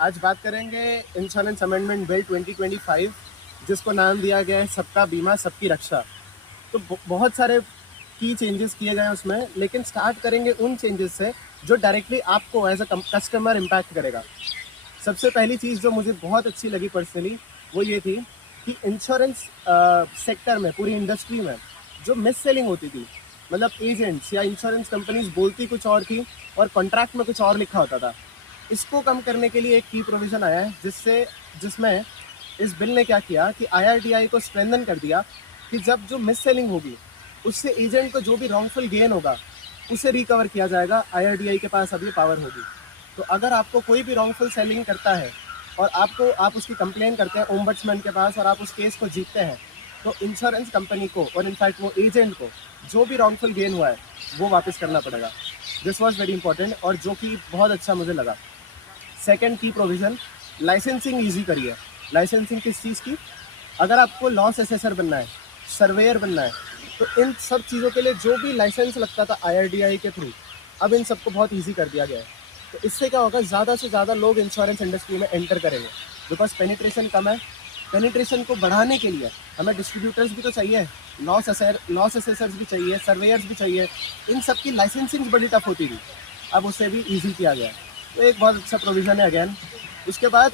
आज बात करेंगे इंश्योरेंस अमेंडमेंट बिल 2025, जिसको नाम दिया गया है सबका बीमा सबकी रक्षा। तो बहुत सारे की चेंजेस किए गए हैं उसमें, लेकिन स्टार्ट करेंगे उन चेंजेस से जो डायरेक्टली आपको एज अ कस्टमर इम्पैक्ट करेगा। सबसे पहली चीज़ जो मुझे बहुत अच्छी लगी पर्सनली, वो ये थी कि इंश्योरेंस सेक्टर में, पूरी इंडस्ट्री में जो मिस सेलिंग होती थी, मतलब एजेंट्स या इंश्योरेंस कंपनीज बोलती कुछ और थी और कॉन्ट्रैक्ट में कुछ और लिखा होता था, इसको कम करने के लिए एक की प्रोविज़न आया है, जिसमें इस बिल ने क्या किया कि IRDAI को स्ट्रेंथन कर दिया कि जब जो मिस सेलिंग होगी उससे एजेंट को जो भी रॉन्गफुल गेन होगा उसे रिकवर किया जाएगा। IRDAI के पास अभी पावर होगी। तो अगर आपको कोई भी रॉन्गफुल सेलिंग करता है और आप उसकी कंप्लेन करते हैं ओम्बड्समैन के पास और आप उस केस को जीतते हैं, तो इंश्योरेंस कंपनी को और इनफैक्ट वो एजेंट को जो भी रॉन्गफुल गेन हुआ है वो वापस करना पड़ेगा। दिस वॉज वेरी इंपॉर्टेंट और जो कि बहुत अच्छा मुझे लगा। सेकेंड की प्रोविज़न, लाइसेंसिंग ईजी करिए। लाइसेंसिंग किस चीज़ की? अगर आपको लॉस असेसर बनना है, सर्वेयर बनना है, तो इन सब चीज़ों के लिए जो भी लाइसेंस लगता था IRDAI के थ्रू, अब इन सबको बहुत ईजी कर दिया गया है। तो इससे क्या होगा, ज़्यादा से ज़्यादा लोग इंश्योरेंस इंडस्ट्री में एंटर करेंगे, बिकॉज पेनिट्रेशन कम है। पेनिट्रेशन को बढ़ाने के लिए हमें डिस्ट्रीब्यूटर्स भी तो चाहिए, लॉस असेसर्स भी चाहिए, सर्वेयर्स भी चाहिए। इन सब की लाइसेंसिंग बड़ी टफ होती थी, अब उसे भी ईजी किया गया है। तो एक बहुत अच्छा प्रोविज़न है अगेन। उसके बाद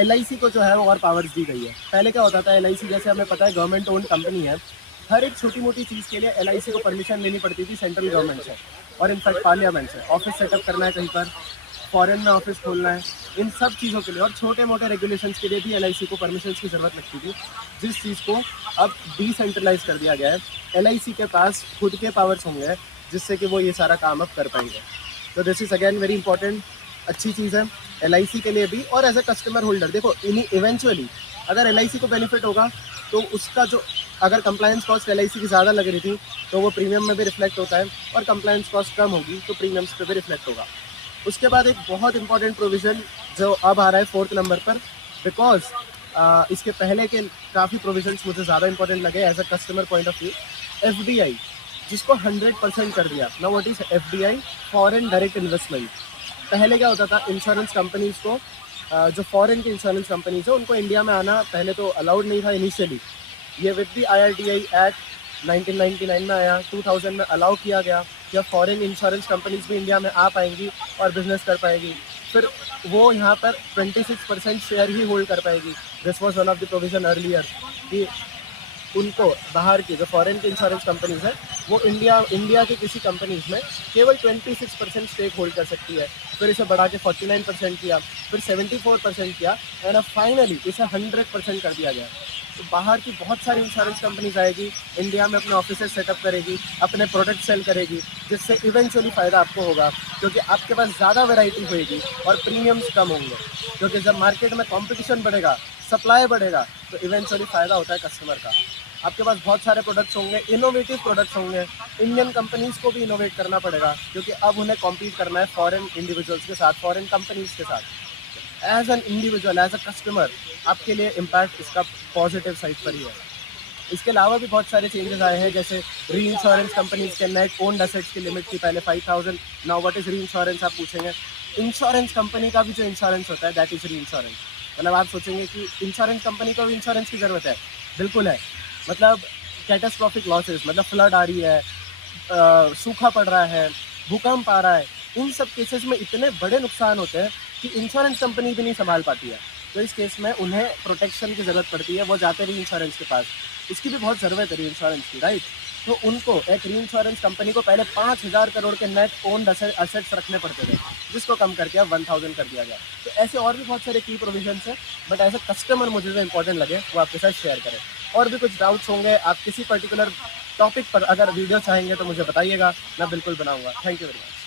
LIC को जो है वो और पावर्स दी गई है। पहले क्या होता था, LIC जैसे हमें पता है गवर्नमेंट ओन्ड कंपनी है, हर एक छोटी मोटी चीज़ के लिए LIC को परमिशन लेनी पड़ती थी सेंट्रल गवर्नमेंट से और इनफैक्ट पार्लियामेंट से। ऑफिस सेटअप करना है कहीं पर, फॉरेन में ऑफिस खोलना है, इन सब चीज़ों के लिए और छोटे मोटे रेगुलेशंस के लिए भी LIC को परमिशन की ज़रूरत लगती थी, जिस चीज़ को अब डिसेंट्रलाइज कर दिया गया है। LIC के पास खुद के पावर्स होंगे जिससे कि वो ये सारा काम अब कर पाएंगे। तो this is again very important, अच्छी चीज़ है LIC के लिए भी और एज अ कस्टमर होल्डर। देखो इवेंचुअली अगर LIC को बेनिफिट होगा तो उसका जो, अगर कंप्लायंस कॉस्ट LIC की ज़्यादा लग रही थी तो वो प्रीमियम में भी रिफ्लेक्ट होता है, और कंप्लायंस कॉस्ट कम होगी तो प्रीमियम्स पे भी रिफ्लेक्ट होगा। उसके बाद एक बहुत इंपॉर्टेंट प्रोविज़न जो अब आ रहा है 4th नंबर पर, बिकॉज इसके पहले के काफ़ी प्रोविजंस मुझे ज़्यादा इंपॉर्टेंट लगे as a customer point of view. FDI जिसको 100% कर दिया। Now what is FDI? Foreign direct investment. पहले क्या होता था, इंश्योरेंस कंपनीज को जो फॉरेन की इंश्योरेंस कंपनीज है उनको इंडिया में आना पहले तो अलाउड नहीं था इनिशियली। ये विद द IRDAI एक्ट 1999 में आया, 2000 में अलाउ किया गया कि अब फॉरेन इंश्योरेंस कंपनीज भी इंडिया में आ पाएंगी और बिजनेस कर पाएगी। फिर वो यहाँ पर 26% शेयर ही होल्ड कर पाएगी। This was one of the provision earlier कि उनको बाहर की जो फॉरेन की इंश्योरेंस कंपनीज है वो इंडिया की किसी कंपनीज में केवल 26% स्टेक होल्ड कर सकती है। फिर इसे बढ़ा के 49% किया, फिर 74% किया, एंड अब फाइनली इसे 100% कर दिया गया। तो बाहर की बहुत सारी इंश्योरेंस कंपनीज आएगी, इंडिया में अपने ऑफिस सेटअप करेगी, अपने प्रोडक्ट सेल करेगी, जिससे इवेंचुअली फ़ायदा आपको होगा क्योंकि आपके पास ज़्यादा वैरायटी होएगी और प्रीमियम्स कम होंगे। क्योंकि जब मार्केट में कॉम्पिटिशन बढ़ेगा, सप्लाई बढ़ेगा, तो इवेंचुअली फ़ायदा होता है कस्टमर का। आपके पास बहुत सारे प्रोडक्ट्स होंगे, इनोवेटिव प्रोडक्ट्स होंगे। इंडियन कंपनीज़ को भी इनोवेट करना पड़ेगा क्योंकि अब उन्हें कॉम्पीट करना है फॉरेन इंडिविजुअल्स के साथ, फॉरेन कंपनीज़ के साथ। As an individual, as a customer, आपके लिए इम्पैक्ट इसका पॉजिटिव साइड पर ही है। इसके अलावा भी बहुत सारे चेंजेस आए हैं, जैसे री इंश्योरेंस कंपनीज के नेट ओन्ड एसेट्स की लिमिट थी पहले 5000। नाउ व्हाट इज री इंश्योरेंस, आप पूछेंगे। इंश्योरेंस कंपनी का भी जो इंश्योरेंस होता है दैट इज री इंश्योरेंस। मतलब आप सोचेंगे कि इंश्योरेंस कंपनी को भी इंश्योरेंस की ज़रूरत है, बिल्कुल है। मतलब कैटास्ट्रॉफिक लॉसेस, मतलब फ्लड आ रही है, सूखा पड़ रहा है, भूकंप आ रहा है, इन सब केसेस में इतने बड़े नुकसान होते हैं कि इंश्योरेंस कंपनी भी नहीं संभाल पाती है। तो इस केस में उन्हें प्रोटेक्शन की ज़रूरत पड़ती है, वो जाते री इंश्योरेंस के पास। इसकी भी बहुत ज़रूरत है री इंश्योरेंस की, राइट? तो उनको एक री इंश्योरेंस कंपनी को पहले 5000 करोड़ के नेट ओन्ड असेट्स रखने पड़ते थे, जिसको कम करके अब 1000 कर दिया गया। तो ऐसे और भी बहुत सारे की प्रोविजंस हैं, बट एज अ कस्टमर मुझे जो इंपॉर्टेंट लगे वो आपके साथ शेयर करें। और भी कुछ डाउट्स होंगे, आप किसी पर्टिकुलर टॉपिक पर अगर वीडियो चाहेंगे तो मुझे बताइएगा, मैं बिल्कुल बनाऊंगा। Thank you very much.